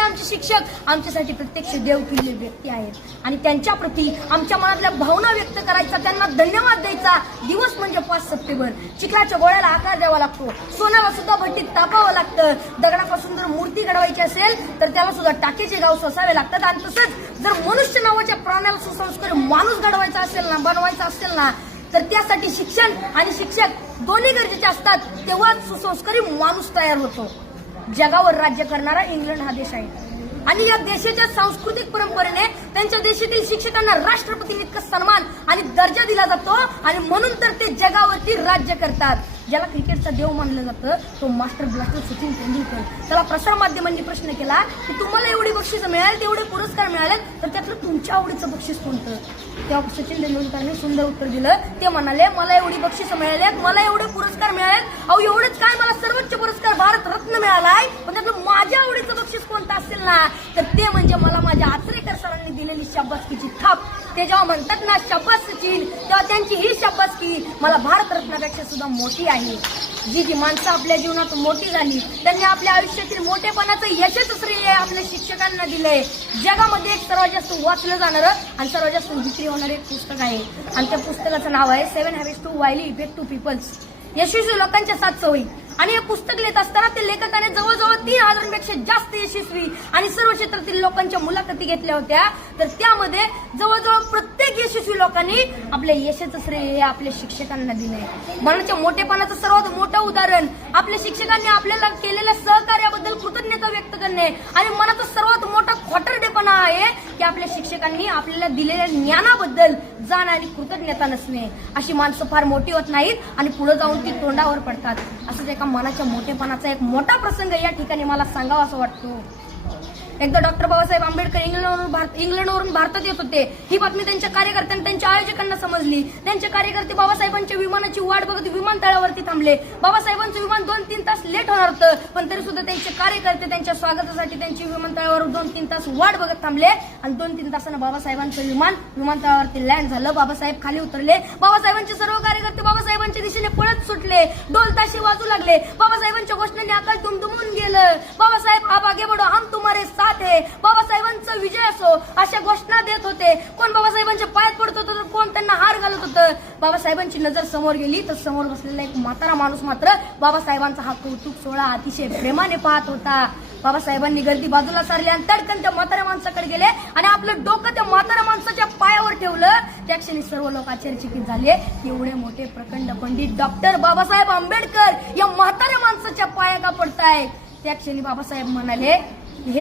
आमचे शिक्षक आमच्यासाठी प्रत्यक्ष देवतुल्य व्यक्ती आहेत आणि त्यांच्या प्रती आमच्या मनातल्या भावना व्यक्त करायचा, त्यांना धन्यवाद द्यायचा दिवस म्हणजे 5 सप्टेंबर. चिखलाच्या गोळ्याला आकार द्यावा लागतो, सोन्याला सुद्धा भट्टीत तापावं लागतं, दगडापासून जर मूर्ती घडवायची असेल तर त्याला सुद्धा टाकेचे गाव सोसावे लागतात. आणि तसंच जर मनुष्य नावाच्या प्राण्याला सुसंस्कारी माणूस घडवायचा असेल ना, बनवायचा असेल ना, तर त्यासाठी शिक्षण आणि शिक्षक दोन्ही गरजेचे असतात. तेव्हाच सुसंस्कारी माणूस तयार होतो. जगावर राज्य करणारा इंग्लंड हा देश आहे आणि या देशाच्या सांस्कृतिक परंपरेने त्यांच्या देशातील शिक्षकांना राष्ट्रपतींइतका सन्मान आणि दर्जा दिला जातो आणि म्हणून तर ते जगावरती राज्य करतात. ज्याला क्रिकेटचा देव मानलं जातं तो मास्टर ब्लास्टर सचिन तेंडुलकर. त्याला प्रसार माध्यमांनी प्रश्न केला की तुम्हाला एवढी बक्षीस मिळाली, तेवढे पुरस्कार मिळाले, तर त्यातलं तुमच्या आवडीचं बक्षीस कोणतं? तेव्हा सचिन तेंडुलकरने सुंदर उत्तर दिलं. ते म्हणाले, मला एवढी बक्षीस मिळाली, मला एवढे पुरस्कार मिळाले, अहो एवढेच काय, मला सर्वोच्च पुरस्कार भारत रत्न मिळालाय, पण त्यातलं माझ्या आवडीचं बक्षीस कोणतं असेल ना, तर ते म्हणजे मला माझ्या आचरेकर सरांनी दिलेली शाबासकीची थाप. ते जेव्हा म्हणतात ना शाबास सचिन, तेव्हा त्यांची ही शाबासकी मला भारतरत्नापेक्षा सुद्धा मोठी आहे. जी माणसं आपल्या जीवनात मोठी झाली त्यांनी आपल्या आयुष्यातील मोठेपणाचं यशच श्रेय आपल्या शिक्षकांना दिलंय. जगामध्ये एक सर्वात जास्त वाचलं जाणारं आणि सर्वात जास्त विक्री होणारं एक पुस्तक आहे आणि त्या पुस्तकाचं नाव आहे 7 Habits to Highly Effective People, यशस्वी लोकांच्या 7 सवयी. आणि हे पुस्तक लिहित असताना ते लेखकाने जवळजवळ 3000पेक्षा जास्त यशस्वी आणि सर्व क्षेत्रातील लोकांच्या मुलाखती घेतल्या होत्या. तर त्यामध्ये जवळजवळ प्रत्येक यशस्वी लोकांनी आपल्या यशाचं श्रेय आपल्या शिक्षकांना दिलंय. मनाच्या मोठेपणाचं सर्वात मोठं उदाहरण आपल्या शिक्षकांनी आपल्याला केलेल्या सहकार्याबद्दल कृतज्ञता व्यक्त करणे आणि मनाचा सर्वात मोठा खोटरडेपणा आहे की आपल्या शिक्षकांनी आपल्याला दिलेल्या ज्ञानाबद्दल जाण आणि कृतज्ञता नसणे. अशी माणसं फार मोठी होत नाहीत आणि पुढे जाऊन ती तोंडावर पडतात. असंच एका मनाच्या मोठेपणाचा एक मोठा प्रसंग या ठिकाणी मला सांगावा असं वाटतो. एकदा डॉक्टर बाबासाहेब आंबेडकर इंग्लंडवरून भारतात येत होते. ही बातमी त्यांच्या कार्यकर्त्यांना, त्यांच्या आयोजकांना समजली. त्यांचे कार्यकर्ते बाबासाहेबांच्या विमानाची वाट बघत विमानतळावरती थांबले. बाबासाहेबांचं विमान 2-3 तास लेट होणार होतं, पण तरी सुद्धा त्यांचे कार्यकर्ते त्यांच्या स्वागतासाठी त्यांची विमानतळावर 2-3 तास वाट बघत थांबले आणि 2-3 तासानं बाबासाहेबांचं विमान विमानतळावरती लँड झालं. बाबासाहेब खाली उतरले. बाबासाहेबांचे सर्व कार्यकर्ते बाबासाहेबांच्या दिशेने पळत सुटले. ढोल ताशे वाजू लागले. बाबासाहेबांच्या घोषणांनी आकाश दुमदुमून गेलं. बाबासाहेब आप आगे बढ़ो, हम तुम्हारे साथ है, बाबासाहेबांचा विजय असो अशा घोषणा देत होते. कोण बाबासाहेबांच्या पायात पडत होतं तर कोण त्यांना हार घालत होतं. बाबासाहेबांची नजर समोर गेली तर समोर बसलेला एक म्हातारा माणूस मात्र बाबासाहेबांचा हा कौतुक सोहळा अतिशय प्रेमाने पाहत होता. बाबासाहेबांनी गर्दी बाजूला सारली आणि तडकन त्या म्हाताऱ्या माणसाकडे गेले आणि आपलं डोकं त्या म्हाताऱ्या माणसाच्या पायावर ठेवलं. त्या क्षणी सर्व लोक आश्चर्यचकित झाले. एवढे मोठे प्रखंड पंडित डॉक्टर बाबासाहेब आंबेडकर या म्हाताऱ्या माणसाच्या पाया का पडतायत. त्या क्षणी बाबासाहेब म्हणाले,